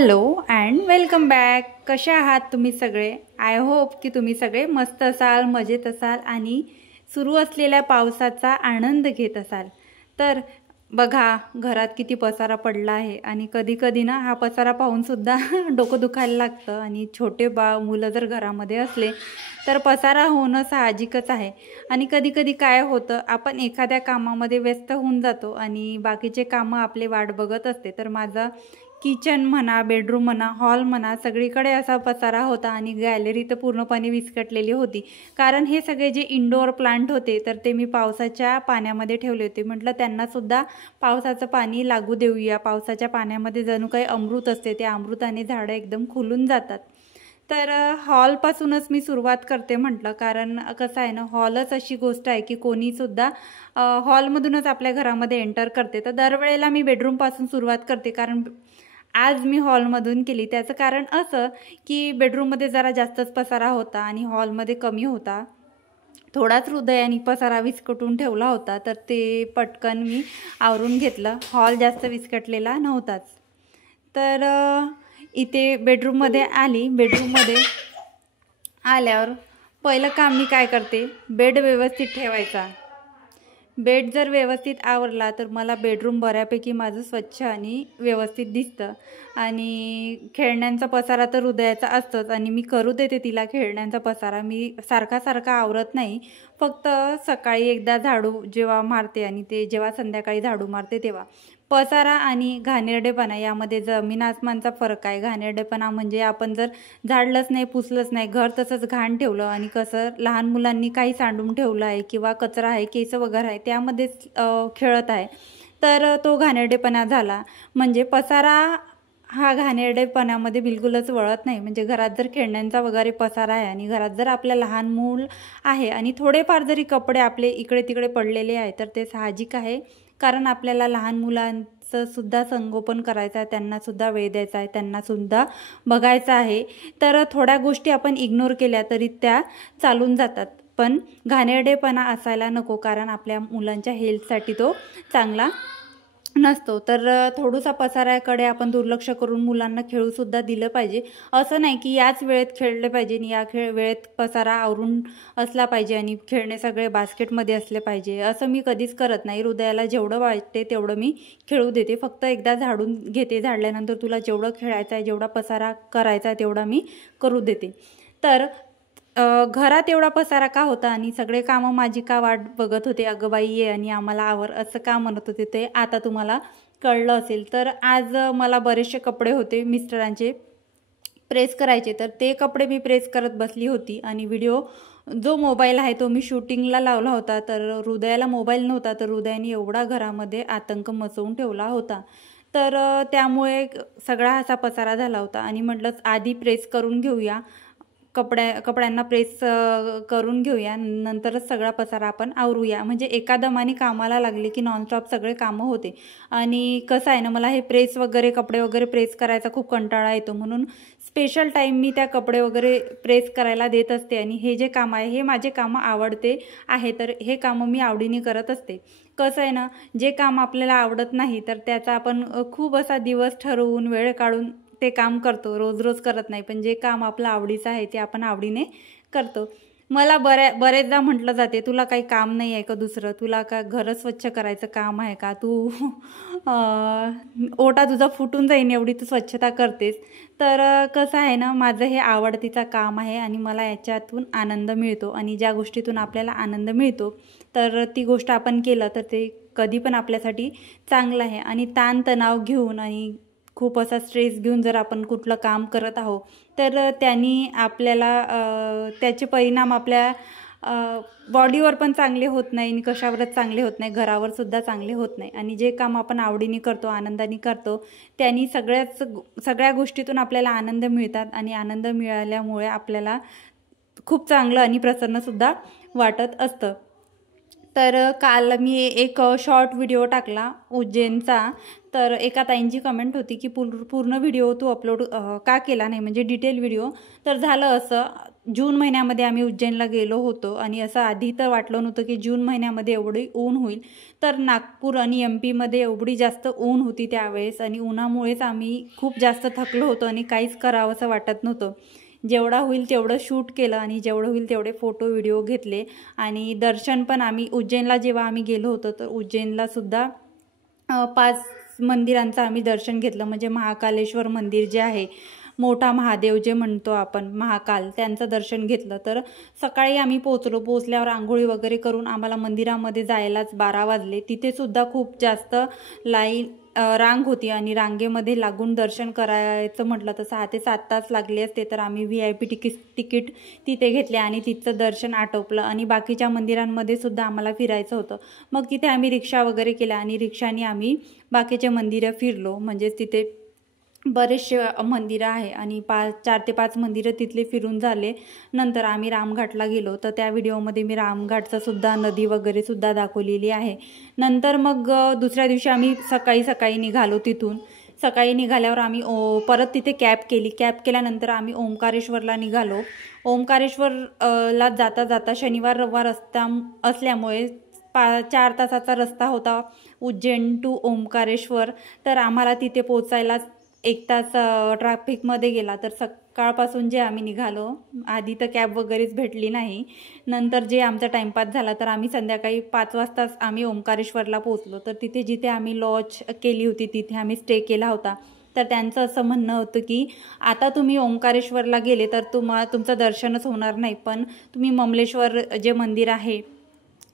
Hello and welcome back. कशा आहात तुम्ही सगळे? आय होप की तुम्ही सगळे मस्त असाल, मजेत असाल आणि सुरू असलेल्या पावसाचा आनंद घेत असाल. तर बघा घरात किती पसारा पडला आहे आणि कधी कधी ना हा पसारा पाहूनसुद्धा डोकं दुखायला लागतं. आणि छोटे मुलं जर घरामध्ये असले तर पसारा होणं साहजिकच आहे. आणि कधी कधी काय होतं, आपण एखाद्या कामामध्ये व्यस्त होऊन जातो आणि बाकीचे कामं आपले वाट बघत असते. तर माझा किचन म्हणा, बेडरूम म्हणा, हॉल म्हणा, सगळीकडे असा पसारा होता आणि गॅलरी तर पूर्णपणे विस्कटलेली होती. कारण हे सगळे जे इंडोअर प्लांट होते तर ते मी पावसाच्या पाण्यामध्ये ठेवले होते. म्हटलं त्यांनासुद्धा पावसाचं पाणी लागू देऊया. पावसाच्या पाण्यामध्ये जणू काही अमृत असते, त्या अमृताने झाडं एकदम खुलून जातात. तर हॉलपासूनच मी सुरुवात करते म्हटलं, कारण कसं आहे ना, हॉलच अशी गोष्ट आहे की कोणीसुद्धा हॉलमधूनच आपल्या घरामध्ये एंटर करते. तर दरवेळेला मी बेडरूमपासून सुरुवात करते, कारण आज मी हॉलमधून केली. त्याचं कारण असं की बेडरूममध्ये जरा जास्तच पसारा होता आणि हॉलमध्ये कमी होता. थोडाच हृदयाने पसारा विस्कटून ठेवला होता, तर ते पटकन मी आवरून घेतलं. हॉल जास्त विस्कटलेला नव्हताच. तर इथे बेडरूममध्ये आली. बेडरूममध्ये आल्यावर पहिलं काम मी काय करते, बेड व्यवस्थित ठेवायचा. बेड जर व्यवस्थित आवरला तर मला बेडरूम बऱ्यापैकी माझं स्वच्छ आणि व्यवस्थित दिसतं. आणि खेळण्यांचा पसारा तर हृदयाचा असतोच आणि मी करू देते तिला खेळण्यांचा पसारा. मी सारखा आवरत नाही, फक्त सकाळी एकदा झाडू जेव्हा मारते आणि ते जेव्हा संध्याकाळी झाडू मारते तेव्हा. पसारा आणि घाणेरडेपणा यामध्ये जमीन आसमानचा फरक आहे. घाणेरडेपणा म्हणजे आपण जर झाडलंच नाही, पुसलंच नाही, घर तसंच घाण ठेवलं आणि कसं लहान मुलांनी काही सांडून ठेवलं आहे किंवा कचरा आहे, केस वगैरे आहे त्यामध्येच खेळत आहे, तर तो घाणेरडेपणा झाला. म्हणजे पसारा हा घाणेरडेपणामध्ये बिलकुलच वळत नाही. म्हणजे घरात जर खेळण्यांचा वगैरे पसारा आहे आणि घरात जर आपल्या लहान मूल आहे आणि थोडेफार जरी कपडे आपले इकडे तिकडे पडलेले आहे तर ते साहजिक आहे. कारण आपल्याला लहान मुलांचं सुद्धा संगोपन करायचं आहे, त्यांनासुद्धा वेळ द्यायचा आहे, त्यांनासुद्धा बघायचं आहे. तर थोड्या गोष्टी आपण इग्नोर केल्या तरी त्या चालून जातात. पण घाणेरडेपणा असायला नको, कारण आपल्या मुलांच्या हेल्थसाठी तो चांगला नसतो. तर थोडंसं पसाऱ्याकडे आपण दुर्लक्ष करून मुलांना खेळूसुद्धा दिलं पाहिजे. असं नाही की याच वेळेत खेळले पाहिजे आणि या वेळेत पसारा आवरून असला पाहिजे आणि खेळणे सगळे बास्केटमध्ये असले पाहिजे, असं मी कधीच करत नाही. हृदयाला जेवढं वाटते तेवढं मी खेळू देते. फक्त एकदा झाडून घेते, झाडल्यानंतर तुला जेवढं खेळायचं आहे, जेवढा पसारा करायचा आहे तेवढा मी करू देते. तर घरात एवढा पसारा का होता आणि सगळे कामं माझी का वाट बघत होते, अगं बाई ये आणि आम्हाला आवर, असं का म्हणत होते ते आता तुम्हाला कळलं असेल. तर आज मला बरेचसे कपडे होते मिस्टरांचे प्रेस करायचे, तर ते कपडे मी प्रेस करत बसली होती. आणि व्हिडिओ जो मोबाईल आहे तो मी शूटिंगला लावला होता. तर हृदयाला मोबाईल नव्हता, तर हृदयाने एवढा घरामध्ये आतंक मचवून ठेवला होता. तर त्यामुळे सगळा असा पसारा झाला होता. आणि म्हटलं आधी प्रेस करून घेऊया, कपड्यांना प्रेस करून घेऊया, नंतरच सगळा पसारा आपण आवरूया. म्हणजे एका दमाने कामाला लागले की नॉनस्टॉप सगळे कामं होते. आणि कसं आहे ना, मला हे प्रेस वगैरे कपडे वगैरे प्रेस करायचा खूप कंटाळा येतो, म्हणून स्पेशल टाईम मी त्या कपडे वगैरे प्रेस करायला देत असते. आणि हे जे काम आहे हे माझे कामं आवडते आहे, तर हे कामं मी आवडीने करत असते. कसं आहे ना, जे काम आपल्याला आवडत नाही तर त्याचा आपण खूप असा दिवस ठरवून वेळ काढून ते काम करतो, रोज रोज करत नाही. पण जे काम आपलं आवडीचं आहे ते आपण आवडीने करतो. मला बरेचदा म्हटलं जाते, तुला काही काम नाही आहे का दुसरं, तुला का घर स्वच्छ करायचं काम आहे का, तू ओटा तुझा फुटून जाईन एवढी तू स्वच्छता करतेस. तर कसं आहे ना, माझं हे आवडतीचं काम आहे आणि मला याच्यातून आनंद मिळतो. आणि ज्या गोष्टीतून आपल्याला आनंद मिळतो तर ती गोष्ट आपण केलं तर ते कधी पण आपल्यासाठी चांगलं आहे. आणि ताणतणाव घेऊन आणि खूप असा स्ट्रेस घेऊन जर आपण कुठलं काम करत आहोत तर त्यांनी आपल्याला त्याचे परिणाम आपल्या बॉडीवर पण चांगले होत नाही आणि कशावरच चांगले होत नाही, घरावर सुद्धा चांगले होत नाही. आणि जे काम आपण आवडीने करतो, आनंदाने करतो, त्यांनी सगळ्या गोष्टीतून आपल्याला आनंद मिळतात. आणि आनंद मिळाल्यामुळे आपल्याला खूप चांगलं आणि प्रसन्नसुद्धा वाटत असतं. तर काल मी एक शॉर्ट व्हिडिओ टाकला उज्जैनचा. तर एका ताईंची कमेंट होती की पूर्ण व्हिडिओ तू अपलोड का केला नाही, म्हणजे डिटेल व्हिडिओ. तर झालं असं, जून महिन्यामध्ये आम्ही उज्जैनला गेलो होतो आणि असं आधी तर वाटलं नव्हतं की जून महिन्यामध्ये एवढी ऊन होईल. तर नागपूर आणि MP मध्ये एवढी जास्त ऊन होती त्यावेळेस आणि उन्हामुळेच आम्ही खूप जास्त थकलो होतो आणि काहीच करावं असं वाटत नव्हतं. जेवढा होईल तेवढं शूट केलं आणि जेवढं होईल तेवढे फोटो व्हिडिओ घेतले. आणि दर्शन पण आम्ही उज्जैनला जेव्हा आम्ही गेलो होतो तर उज्जैनला सुद्धा 5 मंदिरांचं आम्ही दर्शन घेतलं. म्हणजे महाकालेश्वर मंदिर जे आहे, मोठा महादेव जे म्हणतो आपण महाकाल, त्यांचं दर्शन घेतलं. तर सकाळी आम्ही पोचल्यावर आंघोळी वगैरे करून आम्हाला मंदिरामध्ये जायलाच 12 वाजले. तिथे सुद्धा खूप जास्त रांग होती आणि रांगेमध्ये लागून दर्शन करायचं म्हटलं तर 6 ते 7 तास लागले असते. तर आम्ही VIP तिकीट तिथे घेतले आणि तिथचं दर्शन आटोपलं आणि बाकीच्या मंदिरांमध्ये सुद्धा आम्हाला फिरायचं होतं. मग तिथे आम्ही रिक्षा वगैरे केल्या आणि रिक्षाने आम्ही बाकीचे मंदिरं फिरलो. म्हणजेच तिथे बरेचसे मंदिरं आहे आणि 4 ते 5 मंदिरं तिथले फिरून झाले. नंतर आम्ही रामघाटला गेलो. तर त्या व्हिडिओमध्ये मी रामघाटचं सुद्धा नदी वगैरे सुद्धा दाखवलेली आहे. नंतर मग दुसऱ्या दिवशी आम्ही सकाळी निघालो तिथून. सकाळी निघाल्यावर आम्ही परत तिथे कॅब केल्यानंतर आम्ही ओंकारेश्वरला निघालो. ओंकारेश्वरला जाता शनिवार रविवार असल्यामुळे 4 तासाचा रस्ता होता उज्जैन टू ओंकारेश्वर. तर आम्हाला तिथे पोचायला 1 तास ट्रॅफिकमध्ये गेला. तर सकाळपासून जे आम्ही निघालो, आधी तर कॅब वगैरेच भेटली नाही. नंतर जे आमचा टाईमपास झाला तर आम्ही संध्याकाळी 5 वाजताच आम्ही ओंकारेश्वरला पोचलो. तर तिथे जिथे आम्ही लॉज केली होती तिथे आम्ही स्टे केला होता. तर त्यांचं असं म्हणणं होतं की आता तुम्ही ओंकारेश्वरला गेले तर तुमचं दर्शनच होणार नाही, पण तुम्ही ममलेश्वर जे मंदिर आहे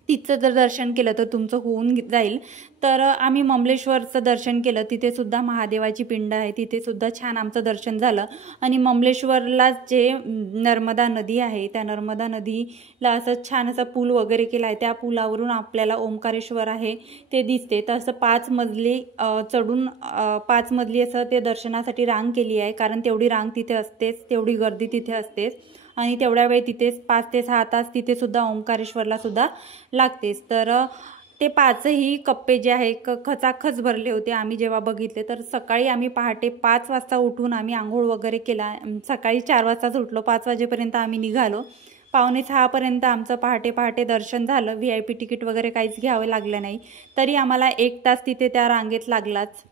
तिथं जर दर्शन केलं तर तुमचं होऊन जाईल. तर आम्ही ममलेश्वरचं दर्शन केलं. तिथे सुद्धा महादेवाची पिंड आहे. तिथे सुद्धा छान आमचं दर्शन झालं. आणि ममलेश्वरला जे नर्मदा नदी आहे त्या नर्मदा नदीला असं छान असा पूल वगैरे केला आहे. त्या पुलावरून आपल्याला ओंकारेश्वर आहे ते दिसते. तर असं 5 मजली चढून 5 मजली असं ते दर्शनासाठी रांग केली आहे. कारण तेवढी रांग तिथे असतेच, तेवढी गर्दी तिथे असतेच आणि तेवढ्या वेळ तिथेच 5 ते 6 तास तिथे सुद्धा ओंकारेश्वरला सुद्धा लागतेच. तर ते 5ही कप्पे जे आहे खचाखच भरले होते. आम्ही जेव्हा बघितले तर सकाळी आम्ही पहाटे 5 वाजता उठून आम्ही आंघोळ वगैरे केला. सकाळी 4 वाजताच उठलो. 5 वाजेपर्यंत आम्ही निघालो. 5:45 पर्यंत आमचं पहाटे दर्शन झालं. VIP तिकीट वगैरे काहीच घ्यावं लागलं नाही. तरी आम्हाला 1 तास तिथे त्या रांगेत लागलाच.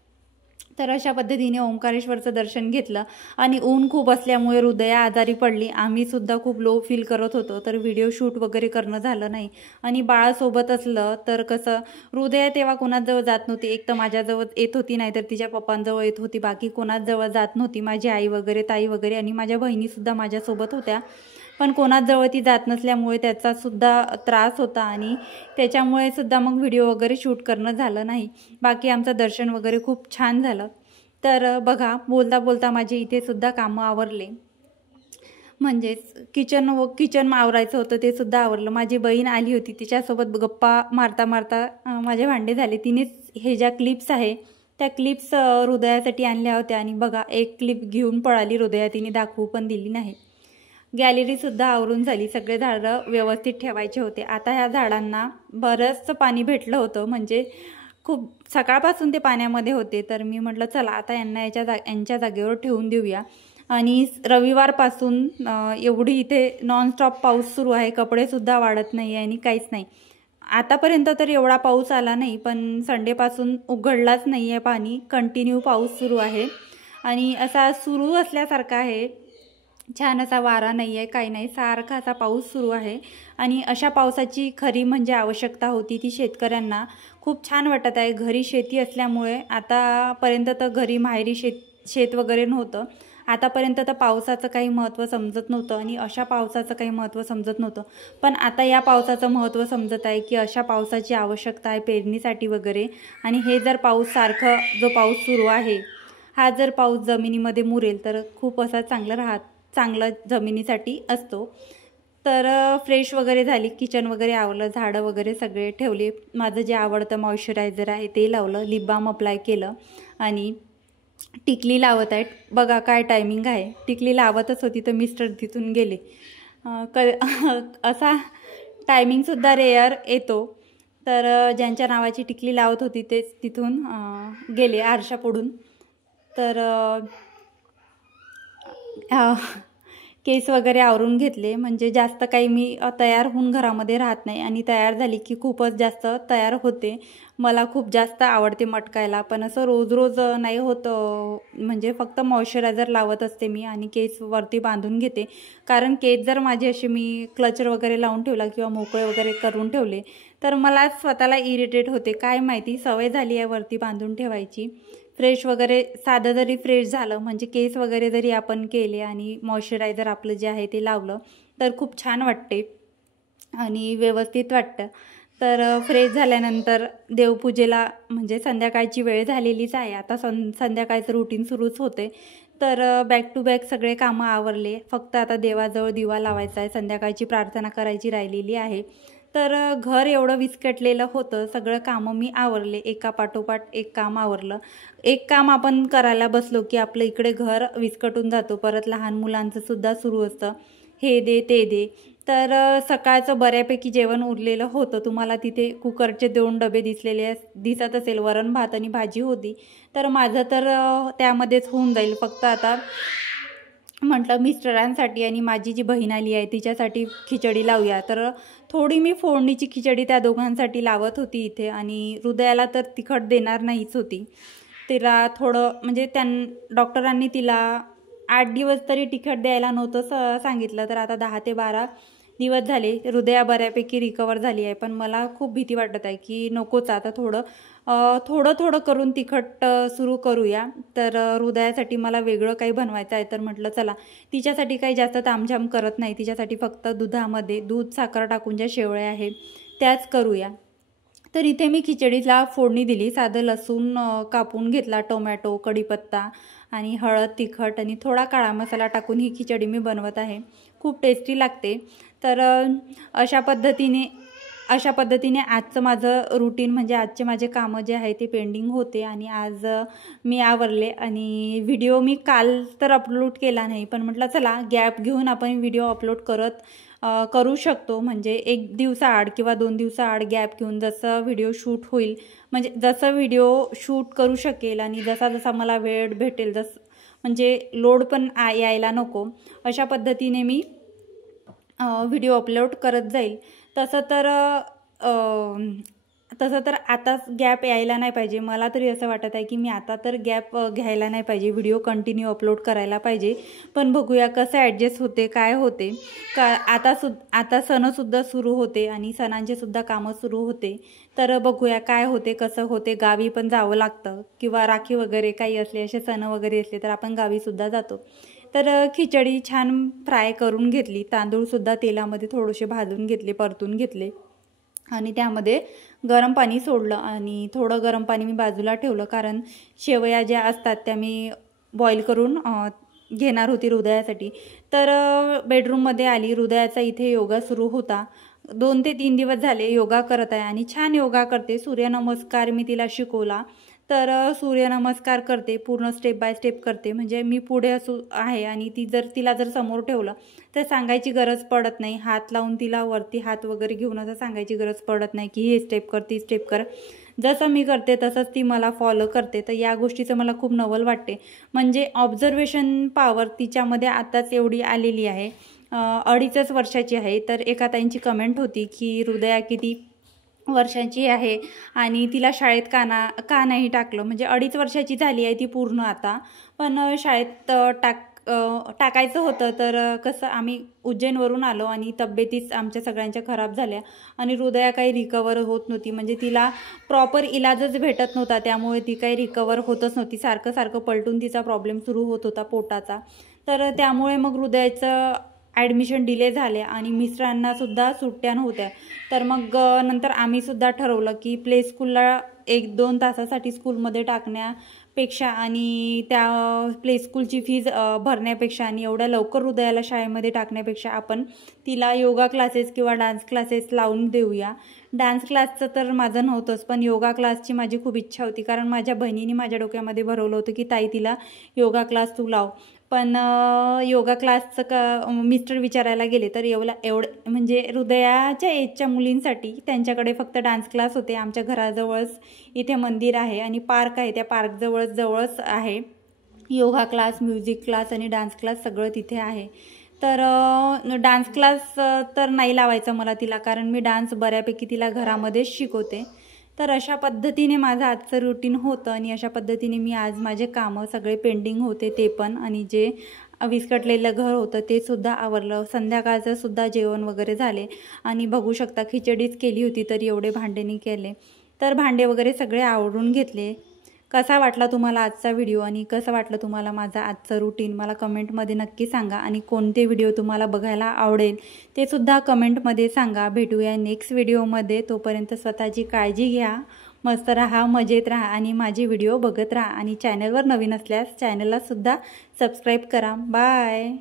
तर अशा पद्धतीने ओंकारेश्वरचं दर्शन घेतलं आणि ऊन खूप असल्यामुळे हृदया आजारी पडली. आम्ही सुद्धा खूप लो फील करत होतो. तर व्हिडिओ शूट वगैरे करणं झालं नाही. आणि बाळासोबत असलं तर कसं हृदया तेव्हा कोणाजवळ जात नव्हती. एक तर माझ्याजवळ येत होती, नाहीतर तिच्या पप्पांजवळ येत होती. बाकी कोणाजवळ जात नव्हती. माझी आई वगैरे, ताई वगैरे आणि माझ्या बहिणीसुद्धा माझ्यासोबत होत्या. पण कोणाजवळ ती जात नसल्यामुळे त्याचा सुद्धा त्रास होता आणि त्याच्यामुळे सुद्धा मग व्हिडिओ वगैरे शूट करणं झालं नाही. बाकी आमचं दर्शन वगैरे खूप छान झालं. तर बघा, बोलता माझे इथे सुद्धा कामं आवरले. म्हणजेच किचन आवरायचं होतं ते सुद्धा आवरलं. माझी बहीण आली होती, तिच्यासोबत गप्पा मारता माझे भांडे झाले. तिनेच हे ज्या क्लिप्स आहे त्या क्लिप्स हृदयासाठी आणल्या होत्या आणि बघा, एक क्लिप घेऊन पळाली हृदया. तिने दाखवू पण दिली नाही. गॅलरीसुद्धा आवरून झाली. सगळे झाडं व्यवस्थित ठेवायचे होते. आता ह्या झाडांना बरंचसं पाणी भेटलं होतं. म्हणजे खूप सकाळपासून ते पाण्यामध्ये होते. तर मी म्हटलं चला आता यांच्या जागेवर ठेवून देऊया. आणि रविवारपासून एवढी इथे नॉनस्टॉप पाऊस सुरू आहे. कपडेसुद्धा वाढत नाही आणि काहीच नाही. आतापर्यंत तर एवढा पाऊस आला नाही, पण संडेपासून उघडलाच नाही आहे पाणी. कंटिन्यू पाऊस सुरू आहे आणि असा सुरू असल्यासारखा आहे. छान असा वारा नाही आहे, काही नाही, सारखा असा पाऊस सुरू आहे. आणि अशा पावसाची खरी म्हणजे आवश्यकता होती. ती शेतकऱ्यांना खूप छान वाटत आहे. घरी शेती असल्यामुळे आतापर्यंत तर घरी माहेरी शेत वगैरे नव्हतं. आतापर्यंत तर पावसाचं काही महत्त्व समजत नव्हतं आणि अशा पावसाचं काही महत्त्व समजत नव्हतं. पण आता या पावसाचं महत्त्व समजत आहे की अशा पावसाची आवश्यकता आहे पेरणीसाठी वगैरे. आणि हे जर सारखं जो पाऊस सुरू आहे, हा जर पाऊस जमिनीमध्ये मुरेल तर खूप असा चांगलं जमिनीसाठी असतो. तर फ्रेश वगैरे झाली, किचन वगैरे आवरलं, झाडं वगैरे सगळे ठेवले. माझं जे आवडतं मॉइश्चरायझर आहे ते लावलं, लिप बाम अप्लाय केलं आणि टिकली लावत आहेत. बघा काय टायमिंग आहे. टिकली लावतच होती तर मिस्टर तिथून गेले. असा टायमिंगसुद्धा रेअर येतो. तर ज्यांच्या नावाची टिकली लावत होती तेच तिथून गेले आरशापुढून. तर केस वगैरे आवरून घेतले, म्हणजे जास्त काही मी तयार होऊन घरामध्ये राहत नाही आणि तयार झाली की खूपच जास्त तयार होते. मला खूप जास्त आवडते मटकायला, पण असं रोज रोज नाही होत. म्हणजे फक्त मॉइश्चरायझर लावत असते मी आणि केस वरती बांधून घेते, कारण केस जर माझे असे मी क्लचर वगैरे लावून ठेवला किंवा मोकळे वगैरे करून ठेवले तर मला स्वतःला इरिटेट होते. काय माहिती, सवय झाली आहे वरती बांधून ठेवायची. फ्रेश वगैरे साधं जरी फ्रेश झालं, म्हणजे केस वगैरे जरी आपण केले आणि मॉइश्चरायझर आपलं जे आहे ते लावलं तर खूप छान वाटते आणि व्यवस्थित वाटतं. तर फ्रेश झाल्यानंतर देवपूजेला, म्हणजे संध्याकाळची वेळ झालेलीच आहे आता, संध्याकाळचं रुटीन सुरूच होते. तर बॅक टू बॅक सगळे कामं आवरले, फक्त आता देवाजवळ दिवा लावायचा आहे, संध्याकाळची प्रार्थना करायची राहिलेली आहे. तर घर एवढं विस्कटलेलं होतं, सगळं कामं मी आवरले, एका पाठोपाठ एक काम आवरलं. एक काम आपण करायला बसलो की आपलं इकडे घर विस्कटून जातो. परत लहान मुलांचं सुद्धा सुरू असतं, हे दे ते दे. तर सकाळचं बऱ्यापैकी जेवण उरलेलं होतं. तुम्हाला तिथे कुकरचे 2 डबे दिसत असेल, वरण भात आणि भाजी होती. तर माझं तर त्यामध्येच होऊन जाईल. फक्त आता म्हटलं मिस्टरांसाठी आणि माझी जी बहीण आली आहे तिच्यासाठी खिचडी लावूया. तर थोडी मी फोडणीची खिचडी त्या दोघांसाठी लावत होती इथे, आणि हृदयाला तर तिखट देणार नाहीच होती. तिला थोडं म्हणजे डॉक्टरांनी तिला 8 दिवस तरी तिखट द्यायला नव्हतं सांगितलं, तर आता 10 ते 12 दिवस झाले. हृदया बऱ्यापैकी रिकवर झाली आहे, पण मला खूप भीती वाटत आहे की नकोच, आता थोडं करून तिखट सुरू करूया. तर हृदयासाठी मला वेगळं काही बनवायचं आहे, तर म्हटलं चला, तिच्यासाठी काही जास्त तामझाम करत नाही, तिच्यासाठी फक्त दुधामध्ये दूध साखर टाकून ज्या शेवळ्या आहे त्याच करूया. तर इथे मी खिचडीला फोडणी दिली. साधं लसूण कापून घेतला, टोमॅटो, कढीपत्ता आणि हळद, तिखट आणि थोडा काळा मसाला टाकून ही खिचडी मी बनवत आहे. खूप टेस्टी लागते. तर अशा पद्धतीने आजचं माझं रुटीन, म्हणजे आजचे माझे कामं जे आहे ते पेंडिंग होते आणि आज मी आवरले. आणि व्हिडिओ मी काल तर अपलोड केला नाही, पण म्हटलं चला गॅप घेऊन आपण व्हिडिओ अपलोड करू शकतो. म्हणजे 1 दिवसाआड किंवा 2 दिवसाआड गॅप घेऊन जसं व्हिडिओ शूट होईल, म्हणजे जसं व्हिडिओ शूट करू शकेल आणि जसा मला वेळ भेटेल, म्हणजे लोड पण यायला नको, अशा पद्धतीने मी व्हिडिओ अपलोड करत जाईल. तसं तर आता गॅप यायला नाही पाहिजे. मला तरी असं वाटत आहे की मी आता तर गॅप घ्यायला नाही पाहिजे, व्हिडिओ कंटिन्यू अपलोड करायला पाहिजे. पण बघूया कसं ॲडजस्ट होते, काय होते. आता सणसुद्धा सुरू होते आणि सणांचेसुद्धा कामं सुरू होते. तर बघूया काय होते, कसं होते. गावी पण जावं लागतं, किंवा राखी वगैरे काही असले, असे सण वगैरे असले तर आपण गावीसुद्धा जातो. तर खिचडी छान फ्राय करून घेतली, तांदूळसुद्धा तेलामध्ये थोडेसे भाजून घेतले, परतून घेतले आणि त्यामध्ये गरम पाणी सोडलं आणि थोडं गरम पाणी मी बाजूला ठेवलं, कारण शेवया ज्या असतात त्या मी बॉईल करून घेणार होती हृदयासाठी. तर बेडरूममध्ये आली, हृदयाचा इथे योगा सुरू होता. 2 ते 3 दिवस झाले योगा करत आहे आणि छान योगा करते. सूर्यनमस्कार मी तिला शिकवला, तर सूर्यनमस्कार करते, पूर्ण स्टेप बाय स्टेप करते. म्हणजे मी पुढे आहे आणि तिला जर समोर ठेवलं तर सांगायची गरज पडत नाही, हात लावून तिला वरती हात वगैरे घेऊन असं सांगायची गरज पडत नाही की हे स्टेप कर, ती स्टेप कर. जसं मी करते तसंच ती मला फॉलो करते. तर या गोष्टीचं मला खूप नवल वाटते. म्हणजे ऑब्झर्वेशन पॉवर तिच्यामध्ये आताच एवढी आलेली आहे. 2.5 वर्षाची आहे. तर एका ताईंची कमेंट होती की हृदया किती वर्षांची आहे आणि तिला शाळेत का नाही टाकलं. म्हणजे 2.5 वर्षाची झाली आहे ती पूर्ण आता, पण शाळेत टाकायचं होतं. तर कसं, आम्ही उज्जैनवरून आलो आणि तब्येतीच आमच्या सगळ्यांच्या खराब झाल्या आणि हृदया काही रिकवर होत नव्हती. म्हणजे तिला प्रॉपर इलाजच भेटत नव्हता, त्यामुळे ती काही रिकवर होतच नव्हती. सारखं पलटून तिचा प्रॉब्लेम सुरू होत होता पोटाचा. तर त्यामुळे मग हृदयाचं ॲडमिशन डिले झाले आणि मिस्टरांनासुद्धा सुट्ट्या नव्हत्या. तर मग नंतर आम्हीसुद्धा ठरवलं की प्ले स्कूलला 1-2 तासासाठी स्कूलमध्ये टाकण्यापेक्षा आणि त्या प्ले स्कूलची फीज भरण्यापेक्षा आणि एवढ्या लवकर हृदयाला शाळेमध्ये टाकण्यापेक्षा आपण तिला योगा क्लासेस किंवा डान्स क्लासेस लावून देऊया. डान्स क्लासचं तर माझं नव्हतंच, पण योगा क्लासची माझी खूप इच्छा होती, कारण माझ्या बहिणीने माझ्या डोक्यामध्ये भरवलं होतं की ताई तिला योगा क्लास तू लाव. पण योगा क्लासचं मिस्टर विचारायला गेले तर एवढं म्हणजे हृदयाच्या एजच्या मुलींसाठी त्यांच्याकडे फक्त डान्स क्लास होते. आमच्या घराजवळच इथे मंदिर आहे आणि पार्क आहे, त्या पार्कजवळच आहे योगा क्लास, म्युझिक क्लास आणि डान्स क्लास सगळं तिथे आहे. तर डान्स क्लास तर नाही लावायचा मला तिला, कारण मी डान्स बऱ्यापैकी तिला घरामध्येच शिकवते. तर अशा पद्धतीने माझं आजचं रुटीन होतं आणि अशा पद्धतीने मी आज माझे कामं सगळे पेंडिंग होते ते पण, आणि जे विस्कटलेलं घर होतं ते सुद्धा आवरलं. संध्याकाळचं सुद्धा जेवण वगैरे झाले आणि बघू शकता खिचडीच केली होती तर एवढे भांडेनी केले. तर भांडे वगैरे सगळे आवरून घेतले. कसा वाटला तुम्हाला आजचा व्हिडिओ आणि कसं वाटलं तुम्हाला माझं आजचं रुटीन मला कमेंटमध्ये नक्की सांगा. आणि कोणते व्हिडिओ तुम्हाला बघायला आवडेल ते सुद्धा कमेंटमध्ये सांगा. भेटूया नेक्स्ट व्हिडिओमध्ये. तोपर्यंत स्वतःची काळजी घ्या, मस्त राहा, मजेत राहा आणि माझे व्हिडिओ बघत राहा. आणि चॅनलवर नवीन असल्यास चॅनलला सुद्धा सबस्क्राईब करा. बाय.